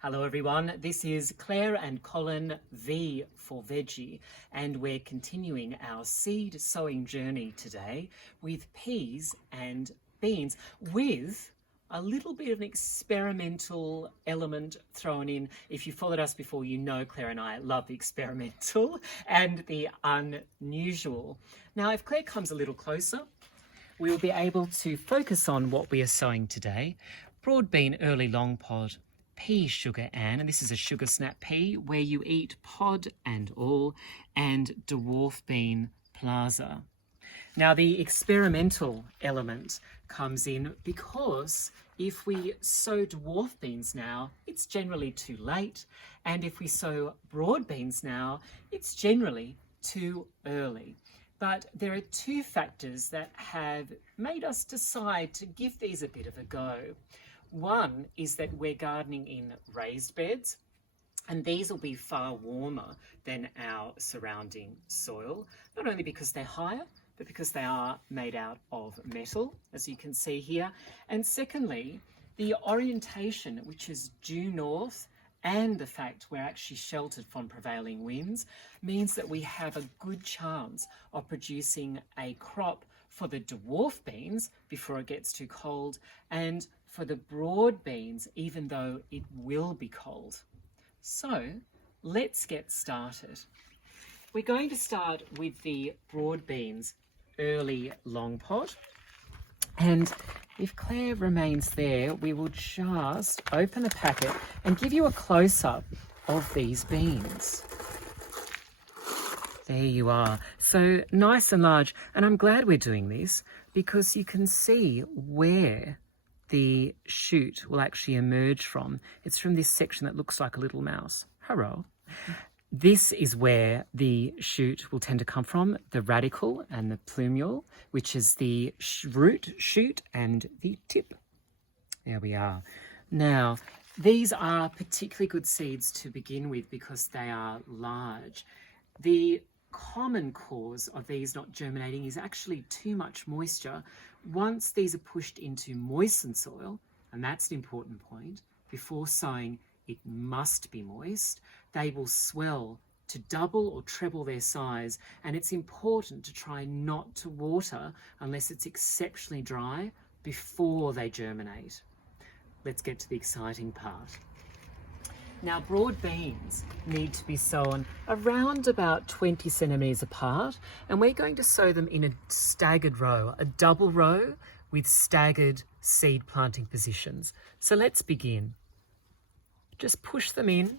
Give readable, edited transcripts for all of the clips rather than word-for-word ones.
Hello everyone, this is Clare&Colan V for Vege, and we're continuing our seed sowing journey today with peas and beans with a little bit of an experimental element thrown in. If you followed us before, you know Claire and I love the experimental and the unusual. Now if Claire comes a little closer, we will be able to focus on what we are sowing today. Broad bean early long pod, pea sugar Ann, and this is a sugar snap pea where you eat pod and all, and dwarf bean plaza. Now the experimental element comes in because if we sow dwarf beans now, it's generally too late, and if we sow broad beans now, it's generally too early. But there are two factors that have made us decide to give these a bit of a go. One is that we're gardening in raised beds, and these will be far warmer than our surrounding soil, not only because they're higher, but because they are made out of metal, as you can see here. And secondly, the orientation, which is due north, and the fact we're actually sheltered from prevailing winds, means that we have a good chance of producing a crop for the dwarf beans before it gets too cold, and for the broad beans, even though it will be cold. So let's get started. We're going to start with the broad beans early long pod. And if Claire remains there, we will just open the packet and give you a close-up of these beans. There you are. So nice and large. And I'm glad we're doing this because you can see where the shoot will actually emerge from. It's from this section that looks like a little mouse. Hello. This is where the shoot will tend to come from, the radicle and the plumule, which is the root shoot and the tip. There we are. Now, these are particularly good seeds to begin with because they are large. The common cause of these not germinating is actually too much moisture. Once these are pushed into moistened soil, and that's an important point, before sowing it must be moist, they will swell to double or treble their size, and it's important to try not to water unless it's exceptionally dry before they germinate. Let's get to the exciting part. Now, broad beans need to be sown around about 20 centimetres apart, and we're going to sow them in a staggered row, a double row with staggered seed planting positions. So let's begin. Just push them in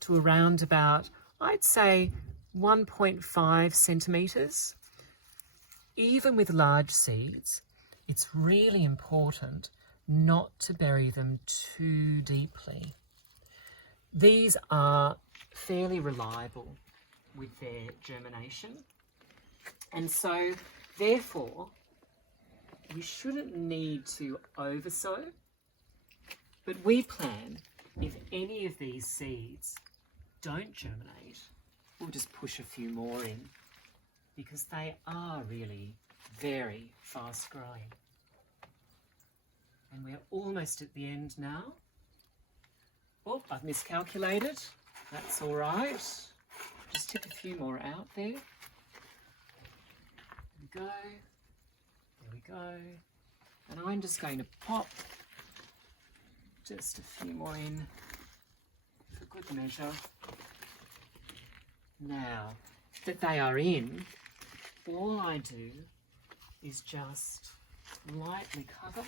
to around about, I'd say, 1.5 centimetres. Even with large seeds, it's really important not to bury them too deeply. These are fairly reliable with their germination, and so therefore we shouldn't need to oversow, but we plan if any of these seeds don't germinate, we'll just push a few more in because they are really very fast growing. And we're almost at the end now. Oh, I've miscalculated. That's all right. Just tip a few more out there. There we go. There we go. And I'm just going to pop just a few more in for good measure. Now that they are in, all I do is just lightly cover,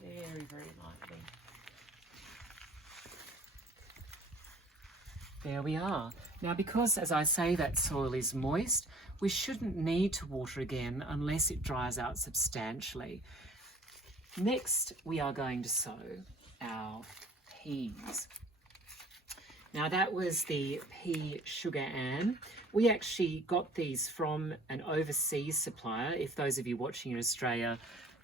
very, very lightly. There we are. Now, because, as I say, that soil is moist, we shouldn't need to water again unless it dries out substantially. Next, we are going to sow our peas. Now, that was the pea sugar Ann. We actually got these from an overseas supplier. If those of you watching in Australia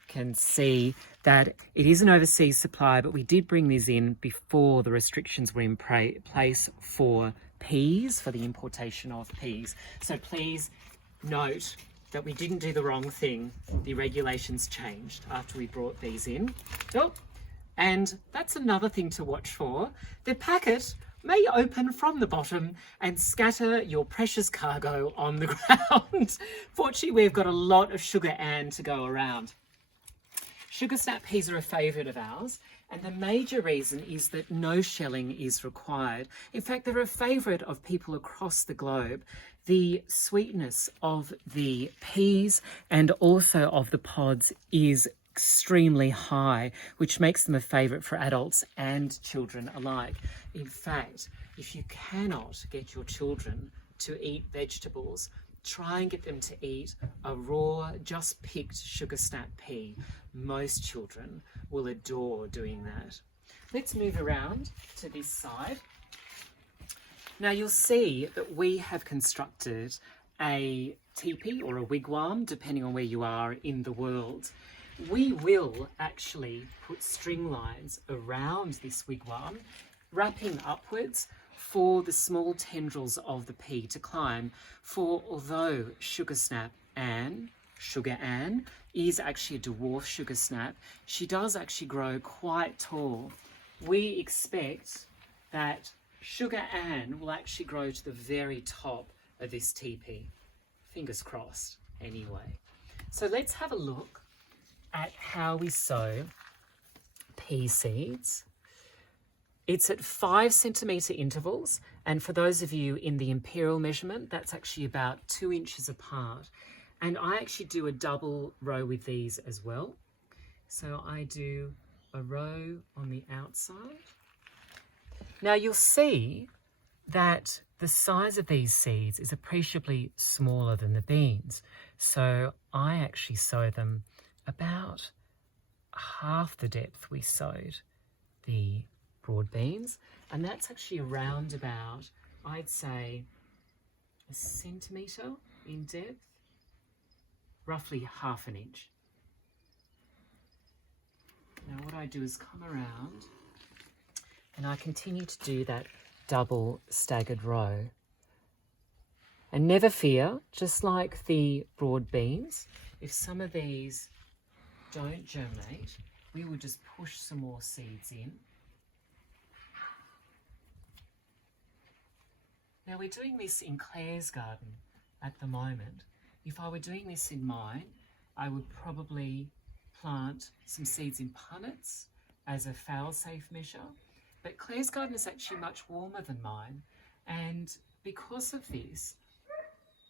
can see that it is an overseas supply, but we did bring these in before the restrictions were in place for peas, for the importation of peas. So please note that we didn't do the wrong thing. The regulations changed after we brought these in. Oh, And that's another thing to watch for. The packet may open from the bottom and scatter your precious cargo on the ground. Fortunately, we've got a lot of sugar and to go around. Sugar snap peas are a favourite of ours, and the major reason is that no shelling is required. In fact, they're a favourite of people across the globe. The sweetness of the peas and also of the pods is extremely high, which makes them a favourite for adults and children alike. In fact, if you cannot get your children to eat vegetables, try and get them to eat a raw, just picked sugar snap pea. Most children will adore doing that. Let's move around to this side. Now you'll see that we have constructed a teepee or a wigwam, depending on where you are in the world. We will actually put string lines around this wigwam, wrapping upwards for the small tendrils of the pea to climb. For although Sugar Ann is actually a dwarf sugar snap, she does actually grow quite tall. We expect that Sugar Ann will actually grow to the very top of this teepee. Fingers crossed, anyway. So let's have a look at how we sow pea seeds. It's at 5 centimetre intervals, and for those of you in the imperial measurement, that's actually about 2 inches apart. And I actually do a double row with these as well. So I do a row on the outside. Now you'll see that the size of these seeds is appreciably smaller than the beans. So I actually sow them about half the depth we sowed the broad beans, and that's actually around about, I'd say, 1 centimetre in depth, roughly ½ an inch. Now what I do is come around and I continue to do that double staggered row. And never fear, just like the broad beans, if some of these don't germinate, we will just push some more seeds in. Now we're doing this in Clare's garden at the moment. If I were doing this in mine, I would probably plant some seeds in punnets as a fail-safe measure. But Clare's garden is actually much warmer than mine, and because of this,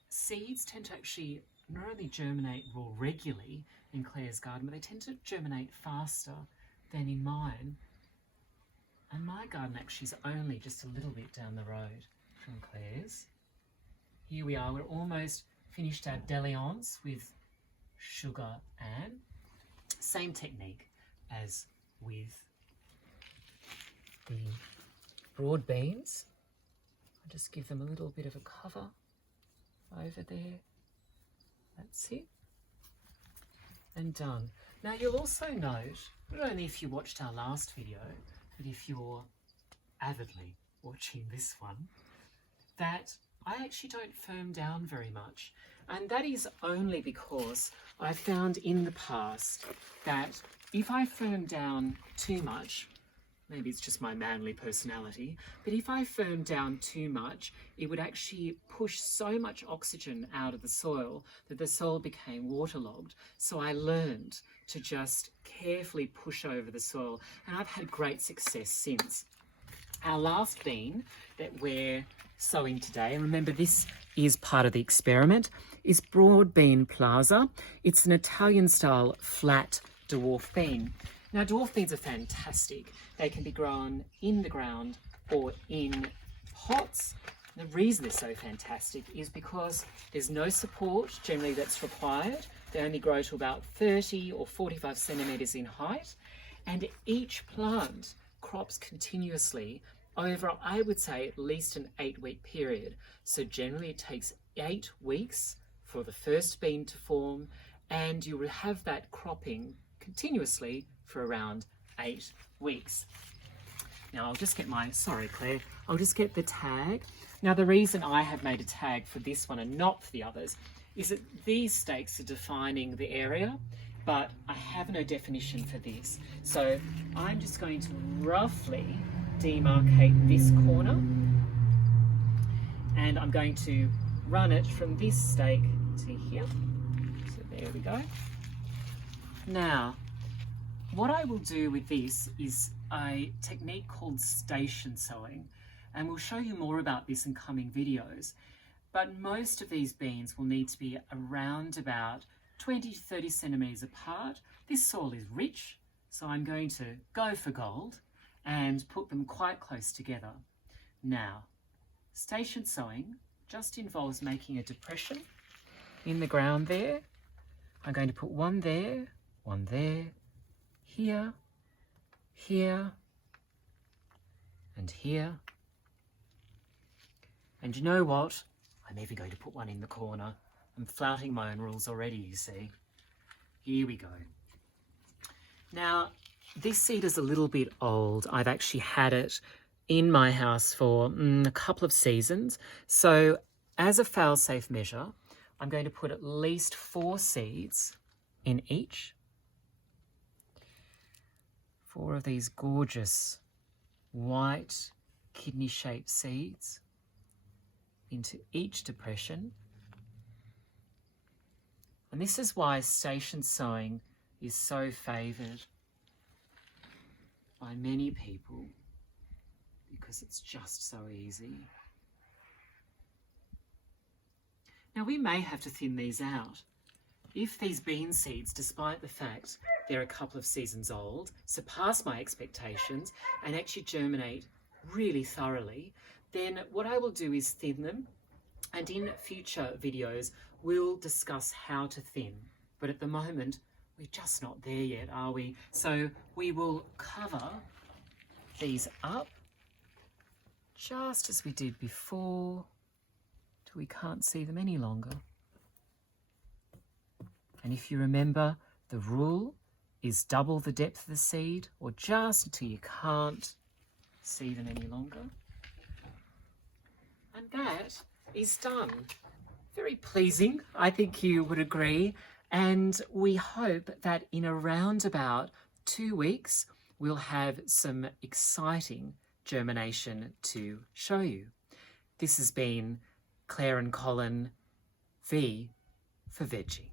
seeds tend to actually not only germinate more regularly in Clare's garden, but they tend to germinate faster than in mine. And my garden actually is only just a little bit down the road from Clare's. Here we are, we're almost finished our dalliance with Sugar Ann. Same technique as with the broad beans. I'll just give them a little bit of a cover over there. That's it. And done. Now you'll also note, not only if you watched our last video, but if you're avidly watching this one, that I actually don't firm down very much. And that is only because I found in the past that if I firm down too much, maybe it's just my manly personality, but if I firm down too much, it would actually push so much oxygen out of the soil that the soil became waterlogged. So I learned to just carefully push over the soil, and I've had great success since. Our last bean that we're sowing today, and remember this is part of the experiment, is broad bean plaza. It's an Italian style flat dwarf bean. Now dwarf beans are fantastic. They can be grown in the ground or in pots. The reason they're so fantastic is because there's no support generally that's required. They only grow to about 30 or 45 centimetres in height, and each plant crops continuously over, I would say, at least an 8-week period. So generally it takes 8 weeks for the first bean to form, and you will have that cropping continuously for around 8 weeks. Now I'll just get sorry Claire, I'll just get the tag. Now the reason I have made a tag for this one and not for the others is that these stakes are defining the area, but I have no definition for this. So I'm just going to roughly demarcate this corner, and I'm going to run it from this stake to here. So there we go. Now, what I will do with this is a technique called station sowing, and we'll show you more about this in coming videos. But most of these beans will need to be around about 20 to 30 centimetres apart. This soil is rich, so I'm going to go for gold and put them quite close together. Now, station sowing just involves making a depression in the ground there. I'm going to put one there, here, here, and here. And you know what? I'm even going to put one in the corner. I'm flouting my own rules already, you see. Here we go. Now, this seed is a little bit old. I've actually had it in my house for a couple of seasons. So as a fail-safe measure, I'm going to put at least 4 seeds in each. 4 of these gorgeous white kidney-shaped seeds into each depression. And this is why station sowing is so favoured by many people, because it's just so easy. Now, we may have to thin these out. If these bean seeds, despite the fact they're a couple of seasons old, surpass my expectations and actually germinate really thoroughly, then what I will do is thin them, and in future videos we'll discuss how to thin. But at the moment we're just not there yet, are we? So we will cover these up just as we did before, till we can't see them any longer. And if you remember, the rule is double the depth of the seed, or just until you can't see them any longer. And that is done. Very pleasing, I think you would agree. And we hope that in around about 2 weeks, we'll have some exciting germination to show you. This has been Clare&Colan, V for Veggie.